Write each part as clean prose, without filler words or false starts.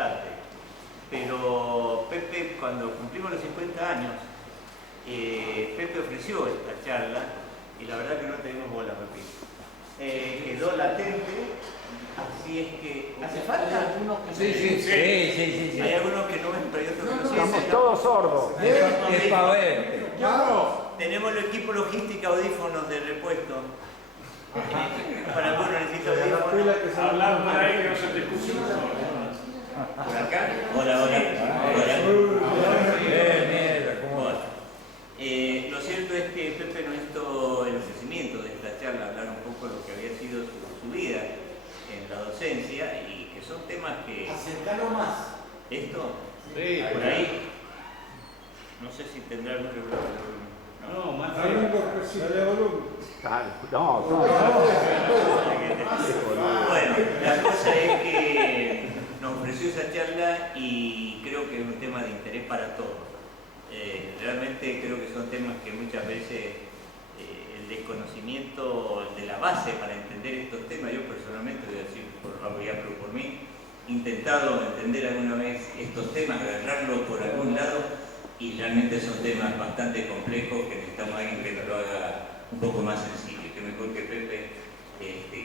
importante. Pero Pepe, cuando cumplimos los 50 años, Pepe ofreció esta charla y la verdad que no tenemos bola, Pepe. Quedó latente, así es que... ¿Hace falta? Sí. Hay algunos que no ven, pero hay otros que no. Estamos todos sordos. Es para ver. Tenemos el equipo logística, audífonos de repuesto. Para algunos necesita audífonos. Hablar por ahí que no se te escuche. ¿Por acá? Hola. Lo cierto es que Pepe nos hizo el ofrecimiento de esta charla, hablar un poco de lo que había sido su vida en la docencia y que son temas que... Acercalo más. ¿Esto? Sí, Por ahí. No sé si tendrá algún regulador. No, más Dale volumen. No. Bueno, la cosa es que nos ofreció esa charla y creo que es un tema de interés para todos. Realmente creo que son temas que muchas veces el desconocimiento de la base para entender estos temas, yo personalmente voy a decir, voy a hablar por mí, he intentado entender alguna vez estos temas, agarrarlos por algún lado y realmente son temas bastante complejos que necesitamos a alguien que nos lo haga un poco más sensible, que mejor que Pepe.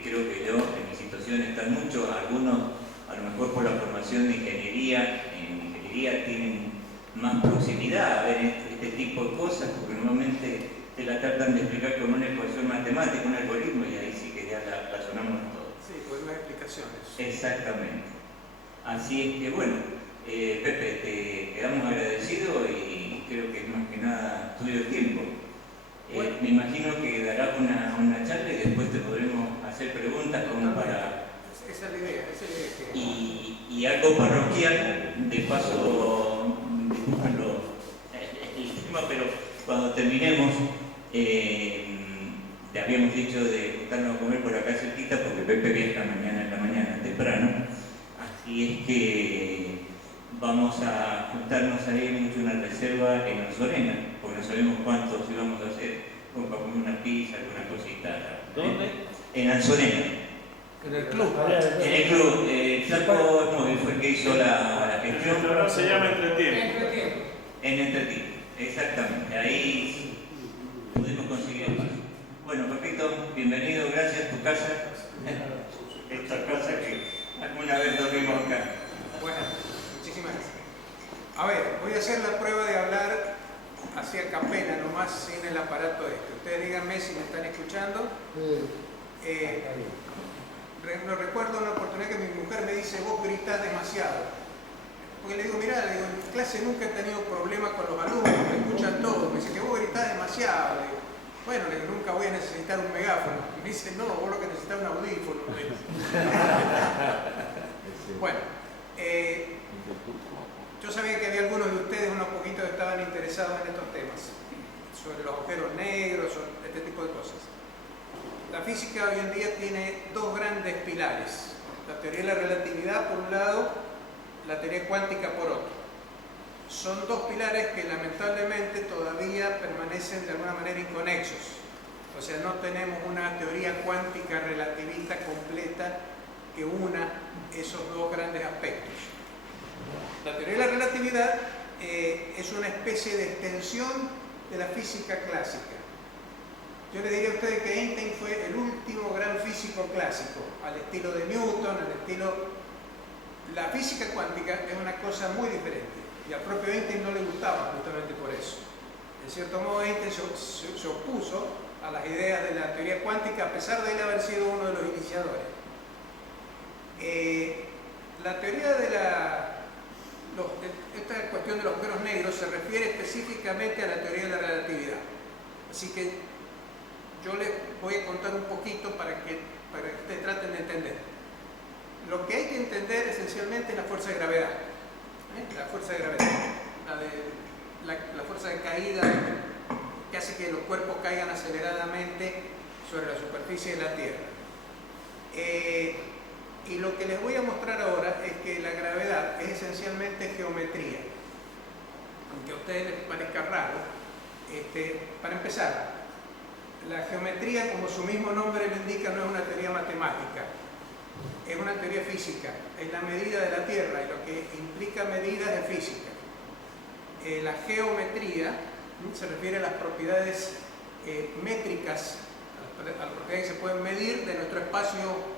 Creo que yo en mi situación están muchos, algunos a lo mejor por la formación de ingeniería, en ingeniería tienen más proximidad a ver este tipo de cosas, porque normalmente te la tratan de explicar con una ecuación matemática, un algoritmo, y ahí sí que ya la razonamos todo. Sí, con más explicaciones. Exactamente. Así es que bueno, Pepe, te quedamos agradecidos y creo que más que nada tuyo el tiempo. Me imagino que darás una charla y después te podremos hacer preguntas como para... Esa es la idea, Y algo parroquial, de paso, discúlpenlo el tema, pero cuando terminemos, te habíamos dicho de juntarnos a comer por acá cerquita porque Pepe viaja mañana en la mañana temprano, así es que vamos a juntarnos ahí, hemos hecho una reserva en Anzorena, porque no sabemos cuántos íbamos a hacer, como para comer una pizza, alguna cosita. ¿Dónde? En Anzorena. En el club. En el club, Flaco Móvil fue el que hizo la El gestión. restaurante se llama Entretiempo. En Entretiempo, exactamente. Ahí pudimos conseguir el paso. Bueno, Pepito, bienvenido, gracias, tu casa. Esta casa que alguna vez dormimos acá. Bueno, muchísimas gracias. A ver, voy a hacer la prueba de hablar hacia capela, nomás sin el aparato este. Ustedes díganme si me están escuchando. Recuerdo una oportunidad que mi mujer me dice, vos gritás demasiado. Porque le digo, mirá, en clase nunca he tenido problemas con los alumnos, me escuchan todos. Me dice que vos gritás demasiado. Le digo, bueno, le digo, nunca voy a necesitar un megáfono. Y me dice, no, vos lo que necesitas es un audífono. Bueno, yo sabía que había algunos de ustedes unos poquitos que estaban interesados en estos temas, sobre los agujeros negros, sobre este tipo de cosas. La física hoy en día tiene dos grandes pilares, la teoría de la relatividad por un lado, la teoría cuántica por otro. Son dos pilares que lamentablemente todavía permanecen de alguna manera inconexos, o sea, no tenemos una teoría cuántica relativista completa que una esos dos grandes aspectos. La teoría de la relatividad es una especie de extensión de la física clásica. Yo le diría a ustedes que Einstein fue el último gran físico clásico, al estilo de Newton, al estilo... La física cuántica es una cosa muy diferente, y al propio Einstein no le gustaba justamente por eso. En cierto modo, Einstein se opuso a las ideas de la teoría cuántica, a pesar de él haber sido uno de los iniciadores. La teoría de esta cuestión de los agujeros negros se refiere específicamente a la teoría de la relatividad. Así que yo les voy a contar un poquito para que ustedes traten de entender. Lo que hay que entender esencialmente es la fuerza de gravedad. La fuerza de gravedad, la fuerza de caída que hace que los cuerpos caigan aceleradamente sobre la superficie de la Tierra. Y lo que les voy a mostrar ahora es que la gravedad es esencialmente geometría. Aunque a ustedes les parezca raro, para empezar, la geometría, como su mismo nombre lo indica, no es una teoría matemática. es una teoría física, es la medida de la Tierra y lo que implica medidas de física. La geometría se refiere a las propiedades métricas, a las propiedades que se pueden medir de nuestro espacio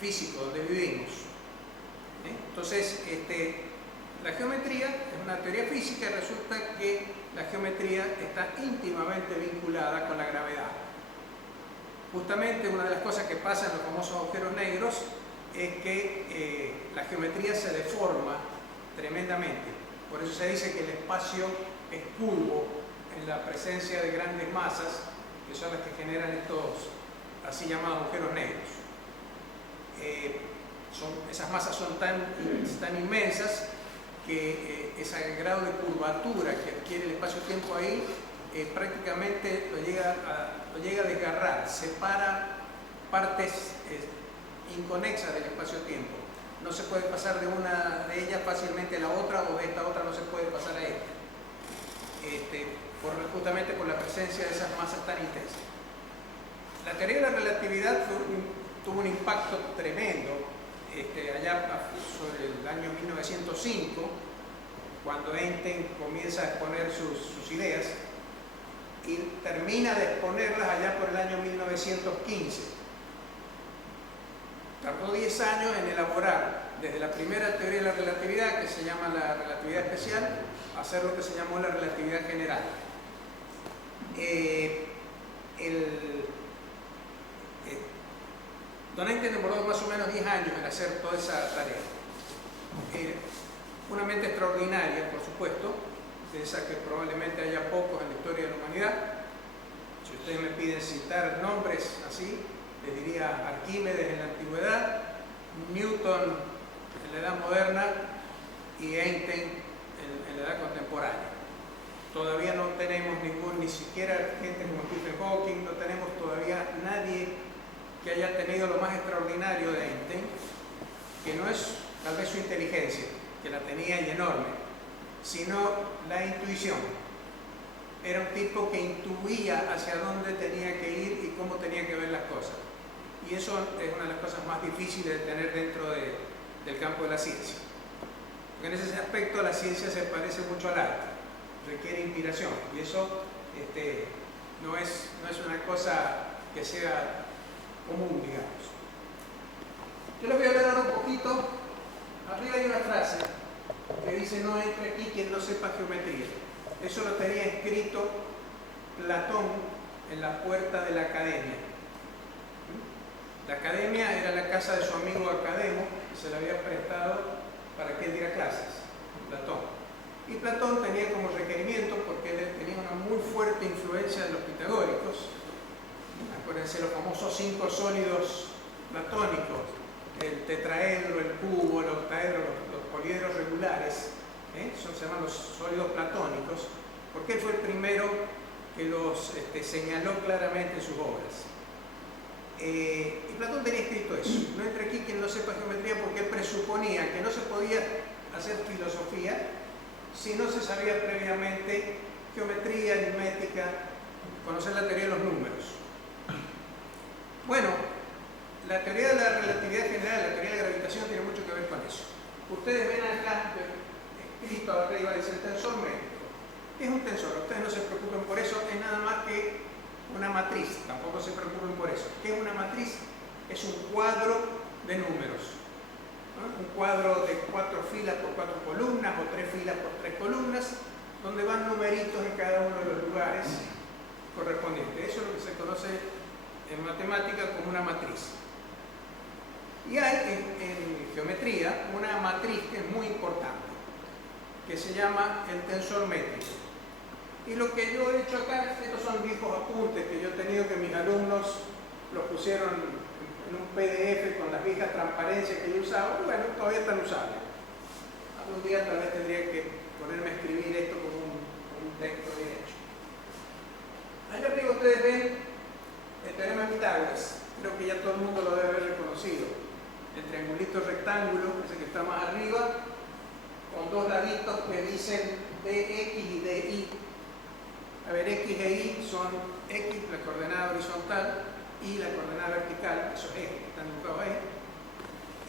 físico donde vivimos. Entonces, la geometría es una teoría física y resulta que la geometría está íntimamente vinculada con la gravedad. Justamente una de las cosas que pasa en los famosos agujeros negros es que la geometría se deforma tremendamente. Por eso se dice que el espacio es curvo en la presencia de grandes masas, que son las que generan estos así llamados agujeros negros. Esas masas son tan inmensas que ese grado de curvatura que adquiere el espacio-tiempo ahí prácticamente lo llega a desgarrar, separa partes inconexas del espacio-tiempo. No se puede pasar de una de ellas fácilmente a la otra, o de esta otra no se puede pasar a esta, justamente por la presencia de esas masas tan intensas. La teoría de la relatividad tuvo un impacto tremendo allá sobre el año 1905, cuando Einstein comienza a exponer sus ideas, y termina de exponerlas allá por el año 1915. Tardó 10 años en elaborar desde la primera teoría de la relatividad, que se llama la relatividad especial, a hacer lo que se llamó la relatividad general. Don Einstein demoró más o menos 10 años en hacer toda esa tarea. Una mente extraordinaria, por supuesto, de esa que probablemente haya pocos en la historia de la humanidad. Si ustedes me piden citar nombres así, les diría Arquímedes en la antigüedad, Newton en la edad moderna y Einstein en la edad contemporánea. Todavía no tenemos ni siquiera gente como Stephen Hawking, no tenemos todavía nadie que haya tenido lo más extraordinario de Einstein, que no es tal vez su inteligencia, que la tenía y enorme, sino la intuición. Era un tipo que intuía hacia dónde tenía que ir y cómo tenía que ver las cosas. Y eso es una de las cosas más difíciles de tener dentro del campo de la ciencia. Porque en ese aspecto la ciencia se parece mucho al arte, requiere inspiración, y eso no es una cosa que sea común, digamos. Yo les voy a hablar ahora un poquito. Arriba hay una frase que dice: no entre aquí quien no sepa geometría. Eso lo tenía escrito Platón en la puerta de la academia. La academia era la casa de su amigo Academo, que se le había prestado para que él diera clases, Platón. Y Platón tenía como requerimiento, porque él tenía una muy fuerte influencia de los pitagóricos. Acuérdense los famosos 5 sólidos platónicos: el tetraedro, el cubo, el octaedro, los poliedros regulares, se llaman los sólidos platónicos, porque él fue el primero que los señaló claramente en sus obras. Y Platón tenía escrito eso: no entre aquí quien no sepa geometría, porque él presuponía que no se podía hacer filosofía si no se sabía previamente geometría, aritmética, conocer la teoría de los números. Bueno, la teoría de la relatividad general, la teoría de la gravitación, tiene mucho que ver con eso. Ustedes ven acá escrito arriba, dice el tensor métrico. ¿Qué es un tensor? Ustedes no se preocupen por eso, es nada más que una matriz, tampoco se preocupen por eso. ¿Qué es una matriz? Es un cuadro de números, ¿no? Un cuadro de 4 filas por 4 columnas o 3 filas por 3 columnas, donde van numeritos en cada uno de los lugares correspondientes. Eso es lo que se conoce en matemática como una matriz. Y hay en geometría una matriz que es muy importante, que se llama el tensor métrico. Y lo que yo he hecho acá, estos son viejos apuntes que yo he tenido, que mis alumnos los pusieron en un PDF con las viejas transparencias que yo usaba. Bueno, todavía están usables. Algún día tal vez tendría que ponerme a escribir esto con un texto bien hecho. Allá arriba ustedes ven el teorema de Pitágoras. Creo que ya todo el mundo lo debe haber reconocido. El triangulito rectángulo, ese que está más arriba, con dos laditos que dicen dx y dy. A ver, x e y son x, la coordenada horizontal, y la coordenada vertical, esos ejes que están dibujados ahí.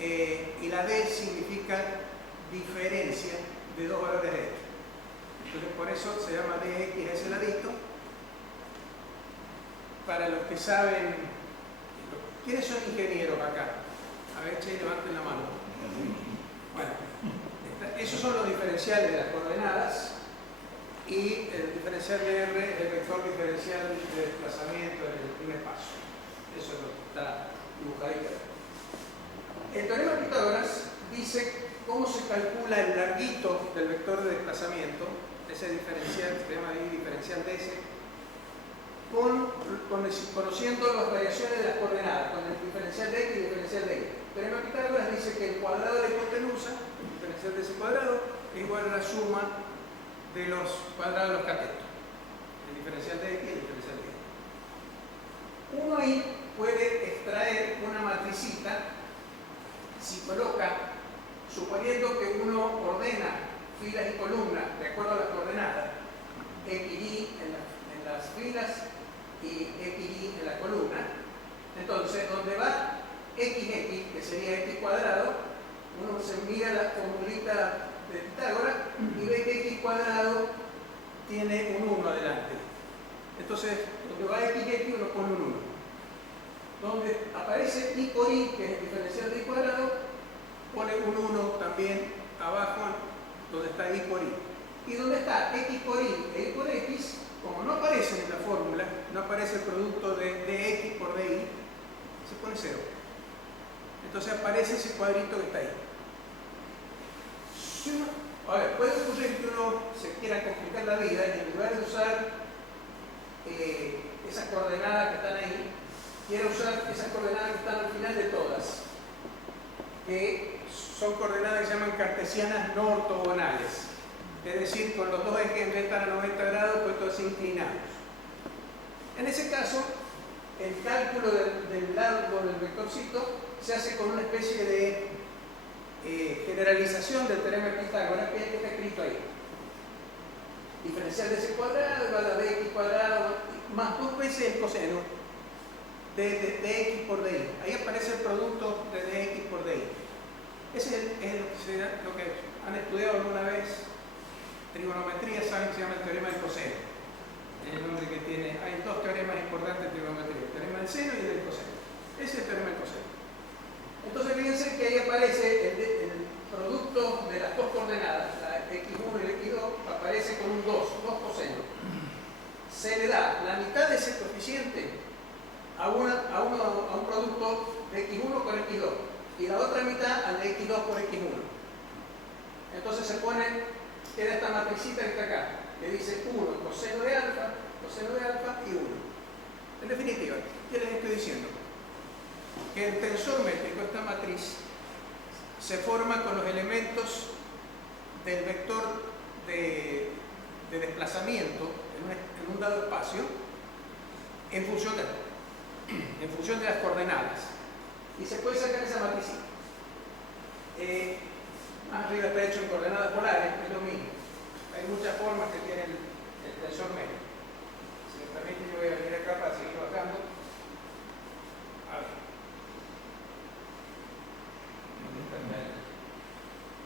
y la D significa diferencia de dos valores de X. Entonces por eso se llama dx a ese ladito. Para los que saben, ¿quiénes son ingenieros acá? A ver, che, levanten la mano. Bueno, esos son los diferenciales de las coordenadas y el diferencial de R es el vector diferencial de desplazamiento en el espacio. Eso es lo que está dibujadito. El teorema de Pitágoras dice cómo se calcula el larguito del vector de desplazamiento, ese diferencial, se llama ahí diferencial de ese, conociendo las variaciones de las coordenadas, con el diferencial de X y el diferencial de Y. El teorema de Pitágoras dice que el cuadrado de la hipotenusa, el diferencial de ese cuadrado, es igual a la suma de los cuadrados de los catetos. El diferencial de X y el diferencial de Y. Uno ahí puede extraer una matricita si coloca, suponiendo que uno ordena filas y columnas de acuerdo a las coordenadas, X y en las filas y X y en la columna. Entonces, donde va XX, que sería X cuadrado, uno se mira la formulita de Pitágoras y ve que X cuadrado tiene un 1 adelante. Entonces, donde va XX, uno pone un 1. Donde aparece I por I, que es el diferencial de I cuadrado, pone un 1 también abajo, donde está I por I. Y donde está X por Y e Y por X, como no aparece en la fórmula, no aparece el producto de dx por dy, se pone 0. Entonces aparece ese cuadrito que está ahí. A ver, puede ocurrir que uno se quiera complicar la vida y en lugar de usar esas coordenadas que están ahí, quiera usar esas coordenadas que están al final de todas, que son coordenadas que se llaman cartesianas no ortogonales. Es decir, con los dos ejes en vez de estar a 90 grados, pues todos inclinados. En ese caso, el cálculo del largo del vectorcito se hace con una especie de generalización del teorema de Pitágoras, que es el que está escrito ahí. Diferencial de ese cuadrado igual a dx cuadrado más 2 veces el coseno de dx por dy. Ahí aparece el producto de dx por dy. Ese es lo que han estudiado alguna vez. Trigonometría, saben que se llama el teorema del coseno. Es el nombre que tiene. Hay dos teoremas importantes de trigonometría: el teorema del seno y el del coseno. Ese es el teorema del coseno. Entonces, fíjense que ahí aparece el producto de las dos coordenadas, la x1 y la x2, aparece con un 2 cosenos. Se le da la mitad de ese coeficiente a un producto de x1 con x2 y la otra mitad al de x2 por x1. Entonces se pone, queda esta matricita que está acá, que dice 1 coseno de alfa y 1. En definitiva, ¿qué les estoy diciendo? Que el tensor métrico, esta matriz, se forma con los elementos del vector de desplazamiento en un dado espacio en función de las coordenadas. Y se puede sacar esa matricita. Más arriba está hecho en coordenadas polares, es lo mismo. Hay muchas formas que tiene el tensor métrico. Si me permite, yo voy a venir acá para seguir bajando. A ver.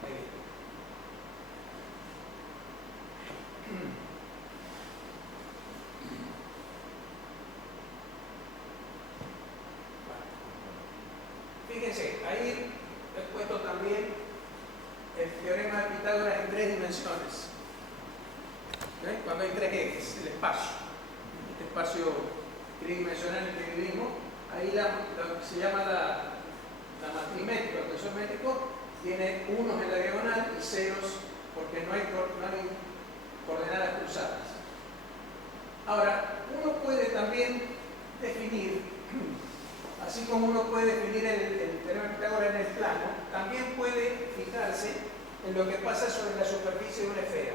Ahí. Fíjense, ahí he puesto también el teorema de Pitágoras en 3 dimensiones. ¿Ven? Cuando hay 3 ejes, el espacio. Este espacio tridimensional en que vivimos, ahí se llama la matriz métrica, el tensor métrico, tiene unos en la diagonal y ceros porque no hay coordenadas cruzadas. Ahora, uno puede también definir, así como uno puede definir el teorema de Pitágoras en el plano, también puede fijarse en lo que pasa sobre la superficie de una esfera.